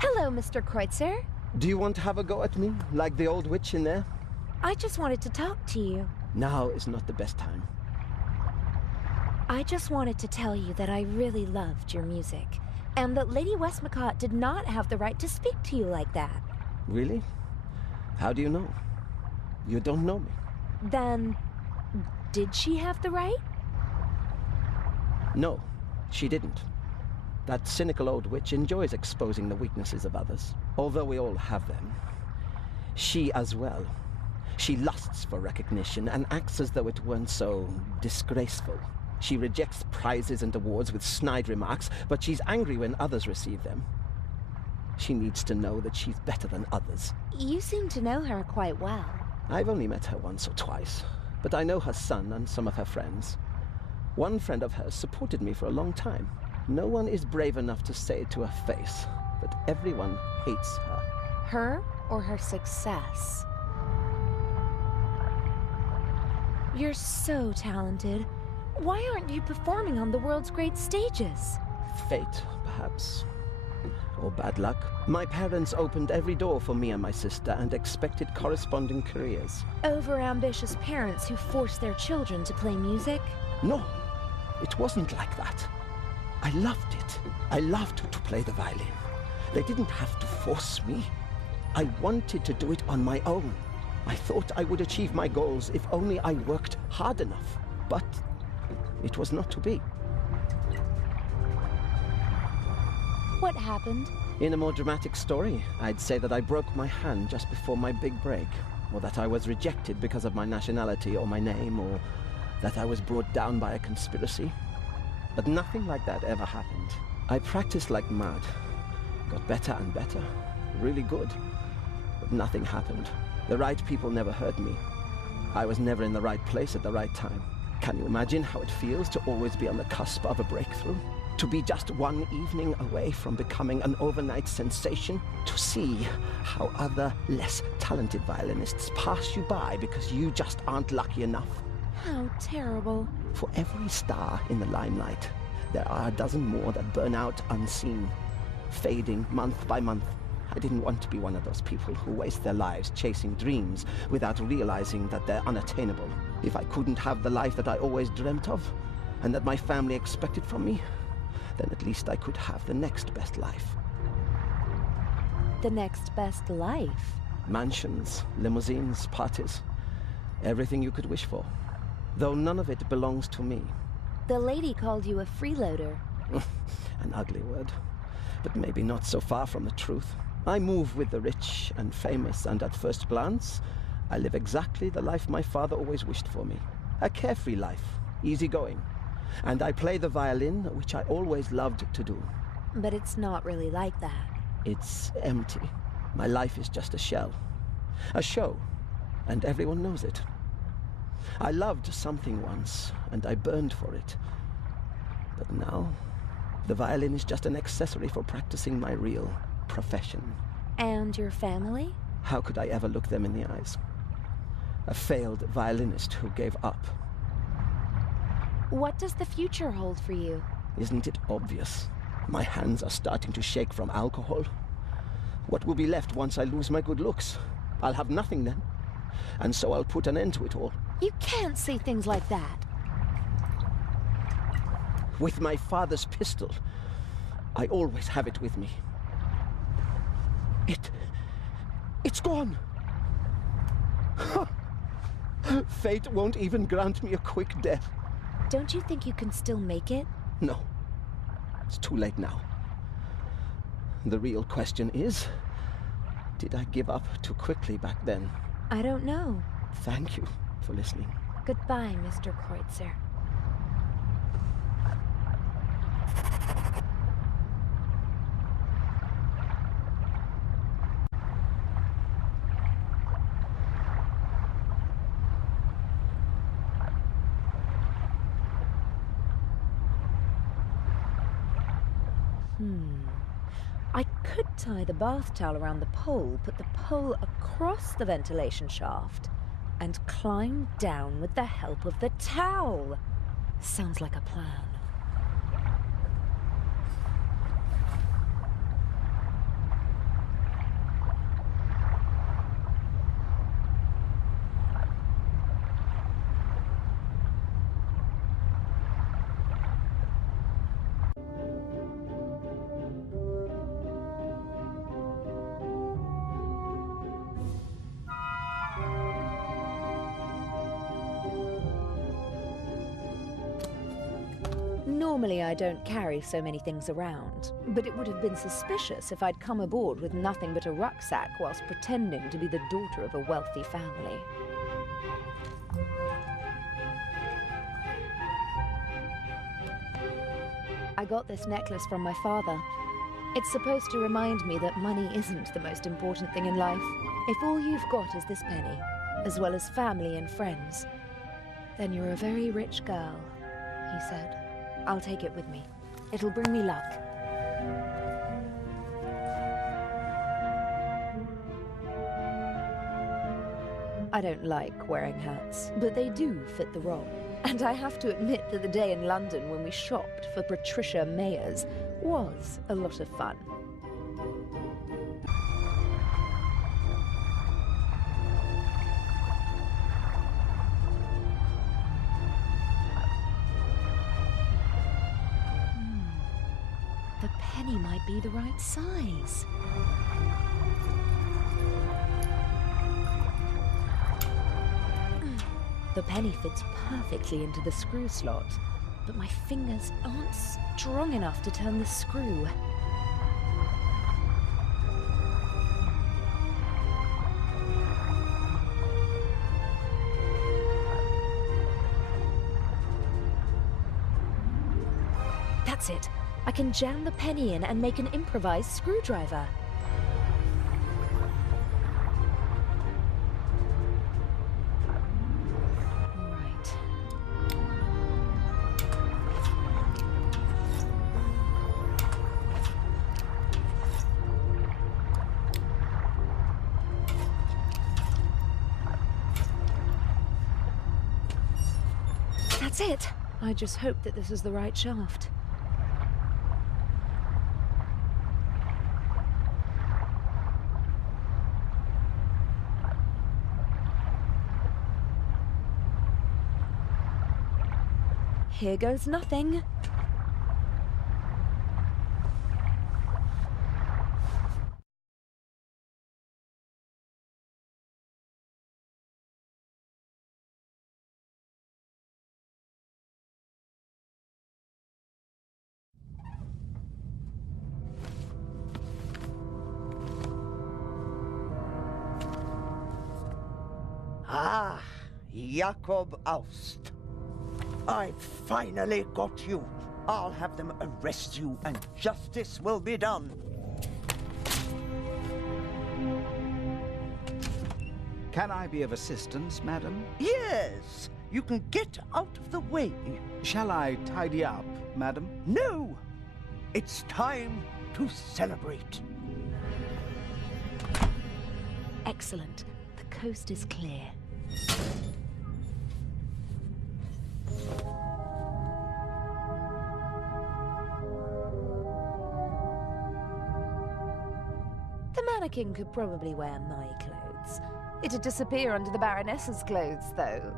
Hello, Mr. Kreutzer. Do you want to have a go at me, like the old witch in there? I just wanted to talk to you. Now is not the best time. I just wanted to tell you that I really loved your music, and that Lady Westmacott did not have the right to speak to you like that. Really? How do you know? You don't know me. Then, did she have the right? No, she didn't. That cynical old witch enjoys exposing the weaknesses of others, although we all have them. She as well. She lusts for recognition and acts as though it weren't so disgraceful. She rejects prizes and awards with snide remarks, but she's angry when others receive them. She needs to know that she's better than others. You seem to know her quite well. I've only met her once or twice, but I know her son and some of her friends. One friend of hers supported me for a long time. No one is brave enough to say it to her face, but everyone hates her. Her or her success? You're so talented. Why aren't you performing on the world's great stages? Fate, perhaps. Or bad luck. My parents opened every door for me and my sister and expected corresponding careers. Over-ambitious parents who force their children to play music? No, it wasn't like that. I loved it. I loved to play the violin. They didn't have to force me. I wanted to do it on my own. I thought I would achieve my goals if only I worked hard enough. But it was not to be. What happened? In a more dramatic story, I'd say that I broke my hand just before my big break, or that I was rejected because of my nationality or my name, or that I was brought down by a conspiracy. But nothing like that ever happened. I practiced like mad, got better and better, really good, but nothing happened. The right people never heard me. I was never in the right place at the right time. Can you imagine how it feels to always be on the cusp of a breakthrough? To be just one evening away from becoming an overnight sensation? To see how other, less talented violinists pass you by because you just aren't lucky enough? How terrible. For every star in the limelight, there are a dozen more that burn out unseen, fading month by month. I didn't want to be one of those people who waste their lives chasing dreams without realizing that they're unattainable. If I couldn't have the life that I always dreamt of, and that my family expected from me, then at least I could have the next best life. The next best life? Mansions, limousines, parties, everything you could wish for. Though none of it belongs to me. The lady called you a freeloader. An ugly word, but maybe not so far from the truth. I move with the rich and famous, and at first glance, I live exactly the life my father always wished for me. A carefree life, easygoing. And I play the violin, which I always loved to do. But it's not really like that. It's empty. My life is just a shell. A show, and everyone knows it. I loved something once, and I burned for it. But now, the violin is just an accessory for practicing my real profession. And your family? How could I ever look them in the eyes? A failed violinist who gave up. What does the future hold for you? Isn't it obvious? My hands are starting to shake from alcohol. What will be left once I lose my good looks? I'll have nothing then. And so I'll put an end to it all. You can't say things like that. With my father's pistol, I always have it with me. It's gone! Fate won't even grant me a quick death. Don't you think you can still make it? No. It's too late now. The real question is, did I give up too quickly back then? I don't know. Thank you for listening. Goodbye, Mr. Kreutzer. I could tie the bath towel around the pole, put the pole across the ventilation shaft, and climb down with the help of the towel. Sounds like a plan. Normally I don't carry so many things around, but it would have been suspicious if I'd come aboard with nothing but a rucksack whilst pretending to be the daughter of a wealthy family. I got this necklace from my father. It's supposed to remind me that money isn't the most important thing in life. If all you've got is this penny, as well as family and friends, then you're a very rich girl, he said. I'll take it with me. It'll bring me luck. I don't like wearing hats, but they do fit the role. And I have to admit that the day in London when we shopped for Patricia Mayers was a lot of fun. The penny might be the right size. The penny fits perfectly into the screw slot, but my fingers aren't strong enough to turn the screw. That's it. I can jam the penny in and make an improvised screwdriver. Right. That's it. I just hope that this is the right shaft. Here goes nothing. Ah, Jakob Aust. I finally got you. I'll have them arrest you and justice will be done. Can I be of assistance, madam? Yes, you can get out of the way. Shall I tidy up, madam? No, it's time to celebrate. Excellent. The coast is clear. The mannequin could probably wear my clothes. It'd disappear under the Baroness's clothes, though.